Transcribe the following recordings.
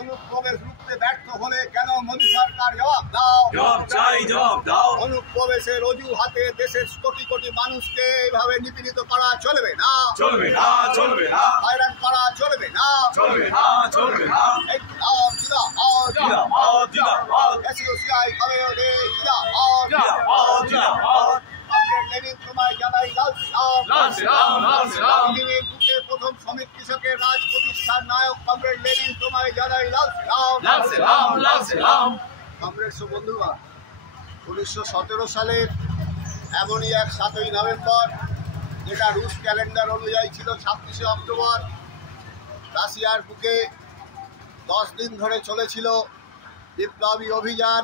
অনুপ্রবেশ রুখতে ব্যর্থ হলে কেন মোদী সরকার জবাব দাও? জবাব দাও। অনুপ্রবেশের অজুহাতে দেশের কোটি কোটি মানুষকে এইভাবে নিপীড়িত করা চলবে না, হয়রান করা চলবে না। এসইউসিআই তোমায় জানাই লাল সালাম। পৃথিবীর বুকে প্রথম শ্রমিক কৃষকের রাজ প্রতিষ্ঠার নায়ক কমরেড লেনিন তোমায় জানাই লাল সালাম। কমরেড বন্ধুগণ, 1917 সালের এমনই এক 7ই নভেম্বর, যেটা রুশ ক্যালেন্ডার অনুযায়ী ছিল 26শে অক্টোবর, রাশিয়ার বুকে 10 দিন ধরে চলেছিল বিপ্লবী অভিযান।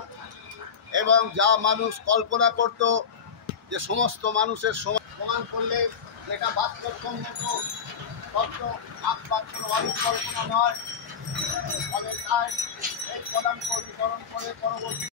এবং যা মানুষ কল্পনা করত যে সমস্ত মানুষের সমান করলে যেটা বাস্তবসম্মত সত্য, কোনো কল্পনা নয়। ফলে তাই এই পদাঙ্ক অনুসরণ করে পরবর্তী